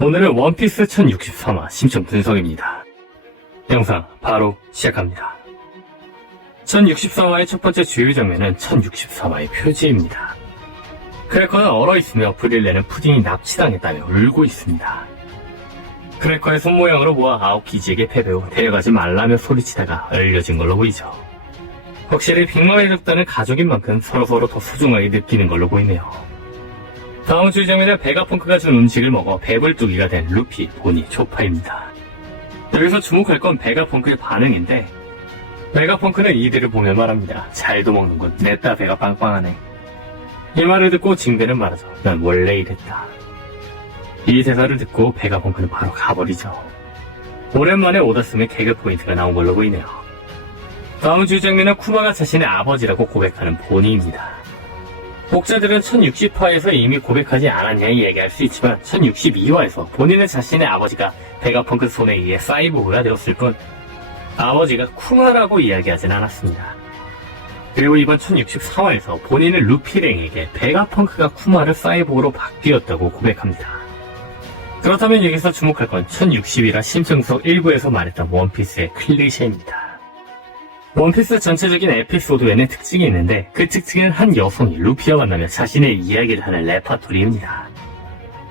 오늘은 원피스 1063화 심층 분석입니다. 영상 바로 시작합니다. 1063화의 첫 번째 주요 장면은 1063화의 표지입니다. 크래커는 얼어있으며 브릴레는 푸딩이 납치당했다며 울고 있습니다. 크래커의 손모양으로 보아 아오키지에게 패배 후 데려가지 말라며 소리치다가 얼려진 걸로 보이죠. 확실히 빅맘의 적단은 가족인 만큼 서로서로 더 소중하게 느끼는 걸로 보이네요. 다음 주의 장면은 베가펑크가 준 음식을 먹어 배불뚝이가 된 루피, 보니, 조파입니다. 여기서 주목할 건 베가펑크의 반응인데 베가펑크는 이들을 보며 말합니다. 잘도 먹는군. 냈다 배가 빵빵하네. 이 말을 듣고 징베는 말하죠. 난 원래 이랬다. 이 대사를 듣고 베가펑크는 바로 가버리죠. 오랜만에 오다스의 개그 포인트가 나온 걸로 보이네요. 다음 주의 장면은 쿠마가 자신의 아버지라고 고백하는 보니입니다. 독자들은 1060화에서 이미 고백하지 않았냐 얘기할 수 있지만 1062화에서 본인은 자신의 아버지가 베가펑크 손에 의해 사이보그가 되었을 뿐 아버지가 쿠마라고 이야기하진 않았습니다. 그리고 이번 1064화에서 본인은 루피랭에게 베가펑크가 쿠마를 사이보그로 바뀌었다고 고백합니다. 그렇다면 여기서 주목할 건 1060이라 심층석 1부에서 말했던 원피스의 클리셰입니다. 원피스 전체적인 에피소드에는 특징이 있는데 그 특징은 한 여성이 루피와 만나며 자신의 이야기를 하는 레파토리입니다.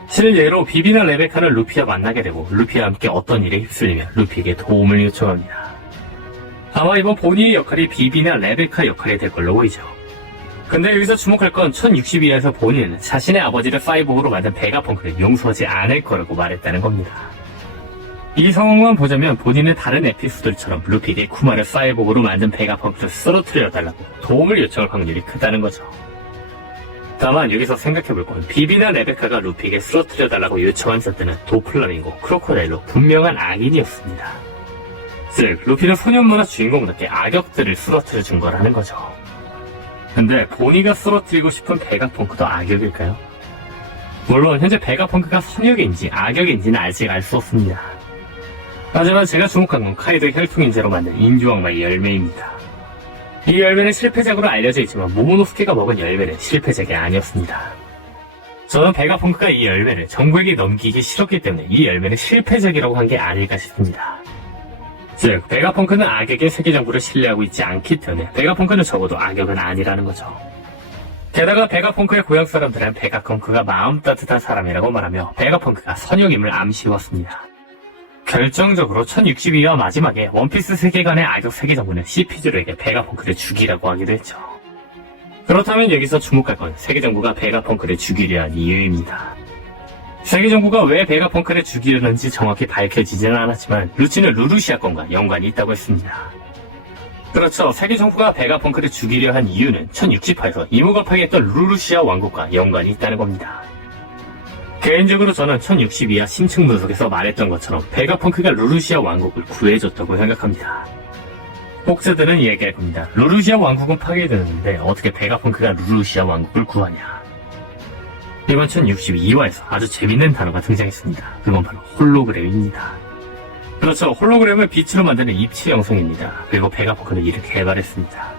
실례로 비비나 레베카는 루피와 만나게 되고 루피와 함께 어떤 일에 휩쓸리며 루피에게 도움을 요청합니다. 아마 이번 보니의 역할이 비비나 레베카 역할이 될 걸로 보이죠. 근데 여기서 주목할 건 1062에서 보니는 자신의 아버지를 사이보그로 만든 베가펑크를 용서하지 않을 거라고 말했다는 겁니다. 이 상황만 보자면 본인은 다른 에피소드들처럼 루피에게 쿠마를 사이보그로 만든 베가펑크를 쓰러뜨려달라고 도움을 요청할 확률이 크다는 거죠. 다만 여기서 생각해볼 건 비비나 레베카가 루피에게 쓰러뜨려달라고 요청한 자들은 도플라밍고, 크로코다일로 분명한 악인이었습니다. 즉 루피는 소년 만화 주인공답게 악역들을 쓰러뜨려준 거라는 거죠. 근데 보니가 쓰러뜨리고 싶은 베가펑크도 악역일까요? 물론 현재 베가펑크가 선역인지 악역인지는 아직 알 수 없습니다. 하지만 제가 주목한 건 카이도 혈통인재로 만든 인주악마의 열매입니다. 이 열매는 실패작으로 알려져 있지만 모모노스케가 먹은 열매는 실패작이 아니었습니다. 저는 베가펑크가 이 열매를 정부에게 넘기기 싫었기 때문에 이 열매는 실패작이라고 한 게 아닐까 싶습니다. 즉 베가펑크는 악역의 세계정부를 신뢰하고 있지 않기 때문에 베가펑크는 적어도 악역은 아니라는 거죠. 게다가 베가펑크의 고향 사람들은 베가펑크가 마음 따뜻한 사람이라고 말하며 베가펑크가 선역임을 암시해왔습니다. 결정적으로 1062화 마지막에 원피스 세계관의 악역 세계정부는 CP0에게 베가펑크를 죽이라고 하기도 했죠. 그렇다면 여기서 주목할 건 세계정부가 베가펑크를 죽이려 한 이유입니다. 세계정부가 왜 베가펑크를 죽이려는지 정확히 밝혀지지는 않았지만 루치는 루루시아 건과 연관이 있다고 했습니다. 그렇죠. 세계정부가 베가펑크를 죽이려 한 이유는 1060화에서 이모가 파괴했던 루루시아 왕국과 연관이 있다는 겁니다. 개인적으로 저는 1062화 심층 분석에서 말했던 것처럼 베가펑크가 루루시아 왕국을 구해줬다고 생각합니다. 혹자들은 이야기할 겁니다. 루루시아 왕국은 파괴되는데 어떻게 베가펑크가 루루시아 왕국을 구하냐. 이번 1062화에서 아주 재밌는 단어가 등장했습니다. 그건 바로 홀로그램입니다. 그렇죠. 홀로그램을 빛으로 만드는 입체 영상입니다. 그리고 베가펑크는 이를 개발했습니다.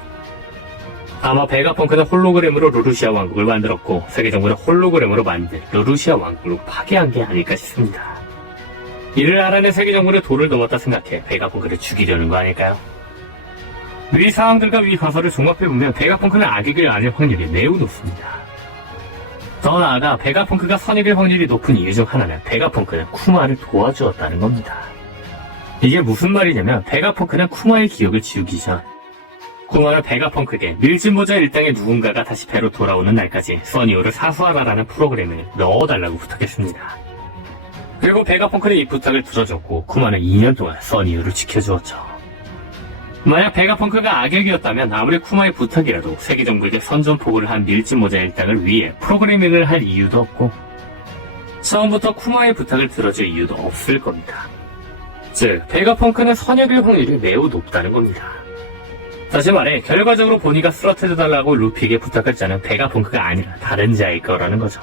아마 베가펑크는 홀로그램으로 루루시아 왕국을 만들었고 세계정부는 홀로그램으로 만든 루루시아 왕국을 파괴한 게 아닐까 싶습니다. 이를 알아낸 세계정부는 도를 넘었다 생각해 베가펑크를 죽이려는 거 아닐까요? 위 상황들과 위 가설을 종합해보면 베가펑크는 악역이 아닐 확률이 매우 높습니다. 더 나아가 베가펑크가 선역일 확률이 높은 이유 중 하나는 베가펑크는 쿠마를 도와주었다는 겁니다. 이게 무슨 말이냐면 베가펑크는 쿠마의 기억을 지우기 전 쿠마는 베가펑크에게 밀짚모자 일당의 누군가가 다시 배로 돌아오는 날까지 써니오를 사수하라라는 프로그램을 넣어달라고 부탁했습니다. 그리고 베가펑크는 이 부탁을 들어줬고 쿠마는 2년 동안 써니오를 지켜주었죠. 만약 베가펑크가 악역이었다면 아무리 쿠마의 부탁이라도 세계정부에게 선전포고를 한 밀짚모자 일당을 위해 프로그래밍을 할 이유도 없고 처음부터 쿠마의 부탁을 들어줄 이유도 없을 겁니다. 즉 베가펑크는 선역일 확률이 매우 높다는 겁니다. 다시 말해 결과적으로 보니가 쓰러뜨려달라고 루피에게 부탁할 자는 베가펑크가 아니라 다른 자일 거라는 거죠.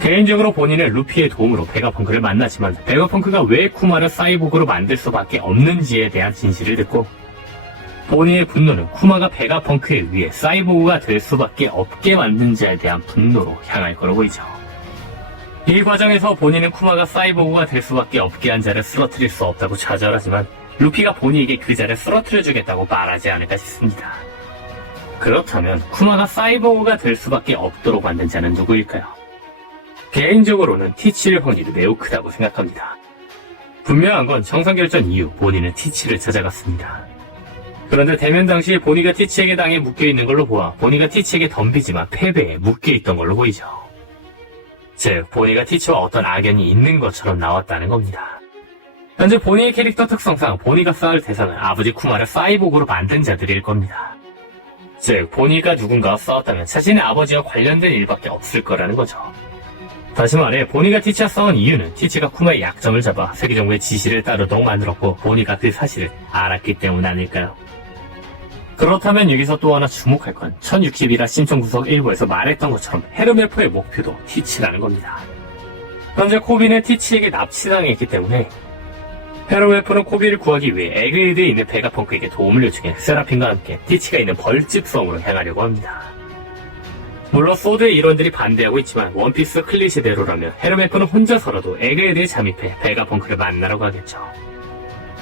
개인적으로 본인은 루피의 도움으로 베가펑크를 만나지만 베가펑크가 왜 쿠마를 사이보그로 만들 수밖에 없는지에 대한 진실을 듣고 본인의 분노는 쿠마가 베가펑크에 의해 사이보그가 될 수밖에 없게 만든 자에 대한 분노로 향할 거로 보이죠. 이 과정에서 본인은 쿠마가 사이보그가 될 수밖에 없게 한 자를 쓰러뜨릴 수 없다고 좌절하지만 루피가 본인에게 그 자를 쓰러뜨려주겠다고 말하지 않을까 싶습니다. 그렇다면 쿠마가 사이보그가 될 수밖에 없도록 만든 자는 누구일까요? 개인적으로는 티치일 확률이 매우 크다고 생각합니다. 분명한 건 정상결전 이후 본인은 티치를 찾아갔습니다. 그런데 대면 당시 보니가 티치에게 당해 묶여있는 걸로 보아 보니가 티치에게 덤비지만 패배에 묶여있던 걸로 보이죠. 즉 보니가 티치와 어떤 악연이 있는 것처럼 나왔다는 겁니다. 현재 보니의 캐릭터 특성상 보니가 싸울 대상은 아버지 쿠마를 사이보그로 만든 자들일 겁니다. 즉 보니가 누군가와 싸웠다면 자신의 아버지와 관련된 일밖에 없을 거라는 거죠. 다시 말해 보니가 티치와 싸운 이유는 티치가 쿠마의 약점을 잡아 세계정부의 지시를 따르도록 만들었고 보니가 그 사실을 알았기 때문 아닐까요? 그렇다면 여기서 또 하나 주목할 건 1060이라 심청구석 1부에서 말했던 것처럼 헤르메포의 목표도 티치라는 겁니다. 현재 코비는 티치에게 납치당했기 때문에 헤르메포는 코비를 구하기 위해 에그리드에 있는 베가펑크에게 도움을 요청해 세라핀과 함께 티치가 있는 벌집섬으로 향하려고 합니다. 물론 소드의 일원들이 반대하고 있지만 원피스 클리시대로라면 헤르메포는 혼자서라도 에그리드에 잠입해 베가펑크를 만나러 가겠죠.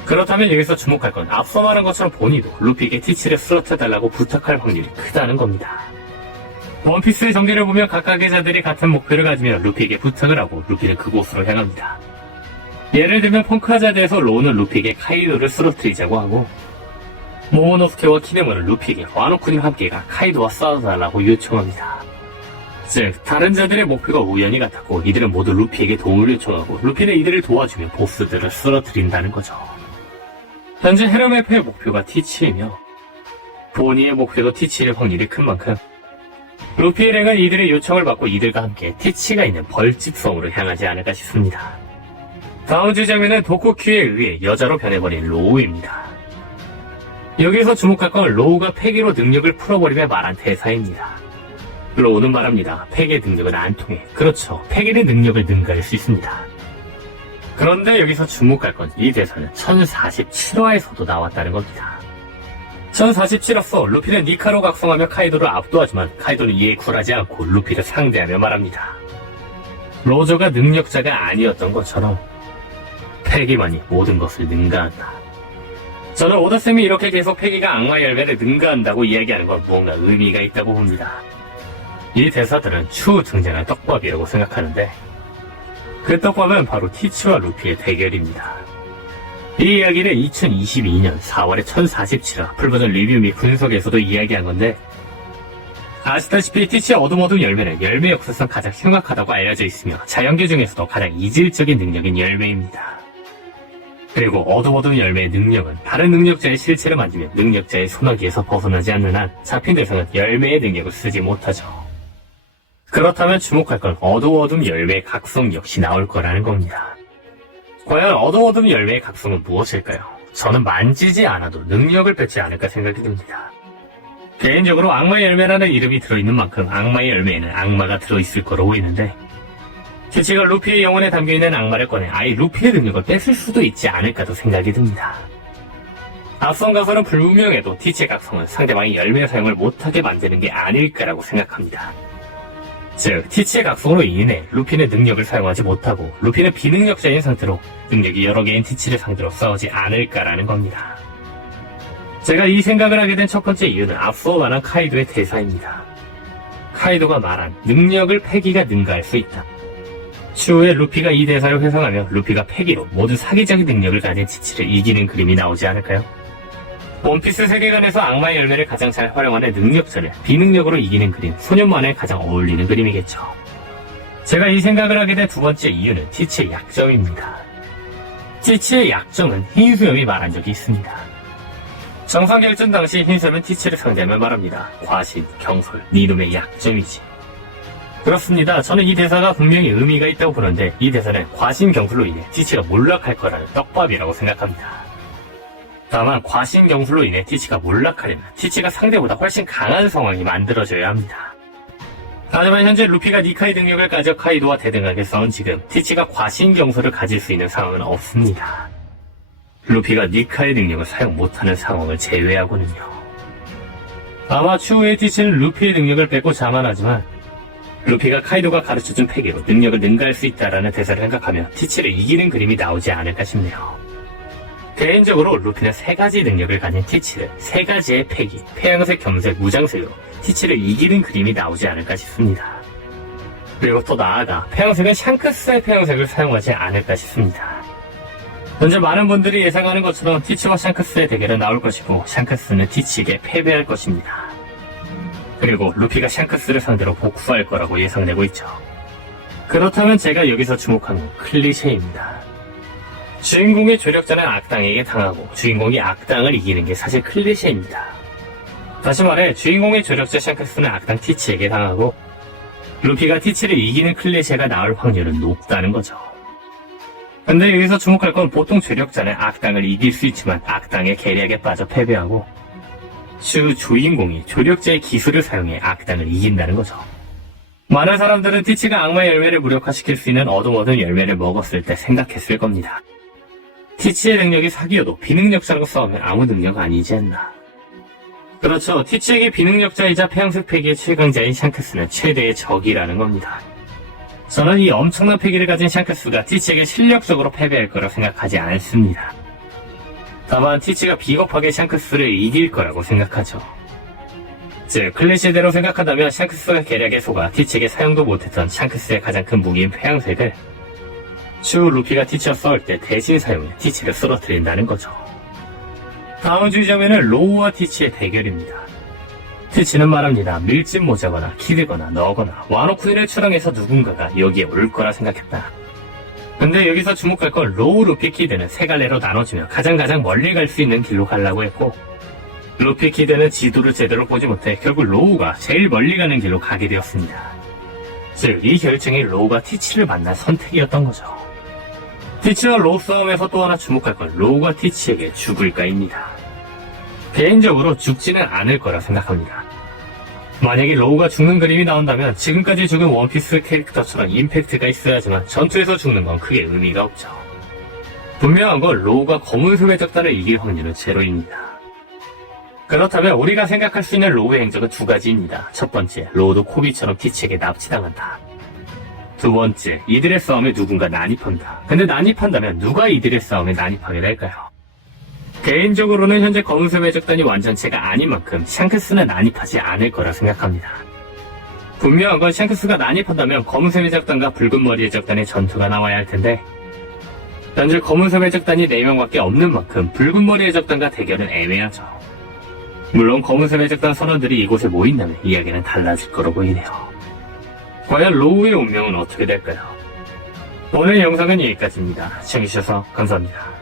그렇다면 여기서 주목할 건 앞서 말한 것처럼 보니도 루피에게 티치를 쓰러뜨려달라고 부탁할 확률이 크다는 겁니다. 원피스의 전개를 보면 각각의 자들이 같은 목표를 가지며 루피에게 부탁을 하고 루피는 그곳으로 향합니다. 예를 들면 펑크아자드에서 로우는 루피에게 카이도를 쓰러뜨리자고 하고 모모노스케와 키네모는 루피에게 와노쿠님 함께가 카이도와 싸워달라고 요청합니다. 즉 다른 자들의 목표가 우연히 같았고 이들은 모두 루피에게 도움을 요청하고 루피는 이들을 도와주며 보스들을 쓰러뜨린다는 거죠. 현재 헤르메포의 목표가 티치이며 보니의 목표도 티치일 확률이 큰 만큼 루피 일행은 이들의 요청을 받고 이들과 함께 티치가 있는 벌집섬으로 향하지 않을까 싶습니다. 다음 주장면은 도쿠큐에 의해 여자로 변해버린 로우입니다. 여기서 주목할 건 로우가 패기로 능력을 풀어버리며 말한 대사입니다. 로우는 말합니다. 패기의 능력은 안 통해. 그렇죠. 패기의 능력을 능가할 수 있습니다. 그런데 여기서 주목할 건 이 대사는 1047화에서도 나왔다는 겁니다. 1047화서 루피는 니카로 각성하며 카이도를 압도하지만 카이도는 이에 굴하지 않고 루피를 상대하며 말합니다. 로저가 능력자가 아니었던 것처럼 패기만이 모든 것을 능가한다. 저는 오다쌤이 이렇게 계속 패기가 악마의 열매를 능가한다고 이야기하는 건 뭔가 의미가 있다고 봅니다. 이 대사들은 추후 등장할 떡밥이라고 생각하는데 그 떡밥은 바로 티치와 루피의 대결입니다. 이 이야기는 2022년 4월에 1047화 풀버전 리뷰 및 분석에서도 이야기한 건데 아시다시피 티치의 어둠 열매는 열매 역사상 가장 흉악하다고 알려져 있으며 자연계 중에서도 가장 이질적인 능력인 열매입니다. 그리고 어둠 열매의 능력은 다른 능력자의 실체를 만지면 능력자의 소나기에서 벗어나지 않는 한 잡힌 대상은 열매의 능력을 쓰지 못하죠. 그렇다면 주목할 건 어둠 열매의 각성 역시 나올 거라는 겁니다. 과연 어둠 열매의 각성은 무엇일까요? 저는 만지지 않아도 능력을 뺏지 않을까 생각이 듭니다. 개인적으로 악마의 열매라는 이름이 들어있는 만큼 악마의 열매에는 악마가 들어있을 거로 보이는데 티치가 루피의 영혼에 담겨있는 악마를 꺼내 아예 루피의 능력을 뺏을 수도 있지 않을까도 생각이 듭니다. 앞선 가서는 불분명해도 티치의 각성은 상대방이 열매 사용을 못하게 만드는 게 아닐까라고 생각합니다. 즉 티치의 각성으로 인해 루피는 능력을 사용하지 못하고 루피는 비능력자인 상태로 능력이 여러 개인 티치를 상대로 싸우지 않을까라는 겁니다. 제가 이 생각을 하게 된 첫 번째 이유는 앞서 말한 카이도의 대사입니다. 카이도가 말한 능력을 패기가 능가할 수 있다. 추후에 루피가 이 대사를 회상하며 루피가 패기로 모두 사기적인 능력을 가진 티치를 이기는 그림이 나오지 않을까요? 원피스 세계관에서 악마의 열매를 가장 잘 활용하는 능력자를 비능력으로 이기는 그림, 소년만에 가장 어울리는 그림이겠죠. 제가 이 생각을 하게 된 두 번째 이유는 티치의 약점입니다. 티치의 약점은 흰수염이 말한 적이 있습니다. 정상결전 당시 흰수염은 티치를 상대하며 말합니다. 과신, 경솔, 니놈의 약점이지. 그렇습니다. 저는 이 대사가 분명히 의미가 있다고 보는데 이 대사는 과신, 경솔로 인해 티치가 몰락할 거라는 떡밥이라고 생각합니다. 다만 과신경술로 인해 티치가 몰락하려면 티치가 상대보다 훨씬 강한 상황이 만들어져야 합니다. 하지만 현재 루피가 니카의 능력을 가져 카이도와 대등하게 싸운 지금 티치가 과신경술을 가질 수 있는 상황은 없습니다. 루피가 니카의 능력을 사용 못하는 상황을 제외하고는요. 아마 추후에 티치는 루피의 능력을 뺏고 자만하지만 루피가 카이도가 가르쳐준 패기로 능력을 능가할 수 있다라는 대사를 생각하며 티치를 이기는 그림이 나오지 않을까 싶네요. 개인적으로 루피는 3가지 능력을 가진 티치를 3가지의 패기, 폐양색, 겸색, 무장색으로 티치를 이기는 그림이 나오지 않을까 싶습니다. 그리고 또 나아가 폐양색은 샹크스의 폐양색을 사용하지 않을까 싶습니다. 현재 많은 분들이 예상하는 것처럼 티치와 샹크스의 대결은 나올 것이고 샹크스는 티치에게 패배할 것입니다. 그리고 루피가 샹크스를 상대로 복수할 거라고 예상되고 있죠. 그렇다면 제가 여기서 주목한 건 클리셰입니다. 주인공의 조력자는 악당에게 당하고 주인공이 악당을 이기는 게 사실 클리셰입니다. 다시 말해 주인공의 조력자 샹크스는 악당 티치에게 당하고 루피가 티치를 이기는 클리셰가 나올 확률은 높다는 거죠. 근데 여기서 주목할 건 보통 조력자는 악당을 이길 수 있지만 악당의 계략에 빠져 패배하고 주인공이 조력자의 기술을 사용해 악당을 이긴다는 거죠. 많은 사람들은 티치가 악마의 열매를 무력화시킬 수 있는 어둠 열매를 먹었을 때 생각했을 겁니다. 티치의 능력이 사기여도 비능력자랑 싸우면 아무 능력 아니지 않나. 그렇죠. 티치에게 비능력자이자 폐양색 패기의 최강자인 샹크스는 최대의 적이라는 겁니다. 저는 이 엄청난 패기를 가진 샹크스가 티치에게 실력적으로 패배할 거라 생각하지 않습니다. 다만 티치가 비겁하게 샹크스를 이길 거라고 생각하죠. 즉 클리셰대로 생각한다면 샹크스가 계략에 속아 티치에게 사용도 못했던 샹크스의 가장 큰 무기인 폐양색을 루피가 티치와 싸울 때 대신 사용해 티치를 쓰러뜨린다는 거죠. 다음 주제면은 로우와 티치의 대결입니다. 티치는 말합니다. 밀짚 모자거나 키드거나 너거나 와노쿠니를 출항해서 누군가가 여기에 올 거라 생각했다. 근데 여기서 주목할 건 로우, 루피, 키드는 3갈래로 나눠지며 가장 멀리 갈 수 있는 길로 가려고 했고 루피, 키드는 지도를 제대로 보지 못해 결국 로우가 제일 멀리 가는 길로 가게 되었습니다. 즉 이 결정이 로우가 티치를 만난 선택이었던 거죠. 티치와 로우 싸움에서 또 하나 주목할 건 로우가 티치에게 죽을까입니다. 개인적으로 죽지는 않을 거라 생각합니다. 만약에 로우가 죽는 그림이 나온다면 지금까지 죽은 원피스 캐릭터처럼 임팩트가 있어야지만 전투에서 죽는 건 크게 의미가 없죠. 분명한 건 로우가 검은 숲의 적단을 이길 확률은 제로입니다. 그렇다면 우리가 생각할 수 있는 로우의 행적은 2가지입니다. 첫 번째, 로우도 코비처럼 티치에게 납치당한다. 두 번째, 이들의 싸움에 누군가 난입한다. 근데 난입한다면 누가 이들의 싸움에 난입하게 될까요? 개인적으로는 현재 검은색 적단이 완전체가 아닌 만큼 샹크스는 난입하지 않을 거라 생각합니다. 분명한 건 샹크스가 난입한다면 검은색 적단과 붉은 머리의 적단의 전투가 나와야 할 텐데 현재 검은색 적단이 4명밖에 없는 만큼 붉은 머리의 적단과 대결은 애매하죠. 물론 검은색 적단 선원들이 이곳에 모인다면 이야기는 달라질 거로 보이네요. 과연 로우의 운명은 어떻게 될까요? 오늘 영상은 여기까지입니다. 시청해주셔서 감사합니다.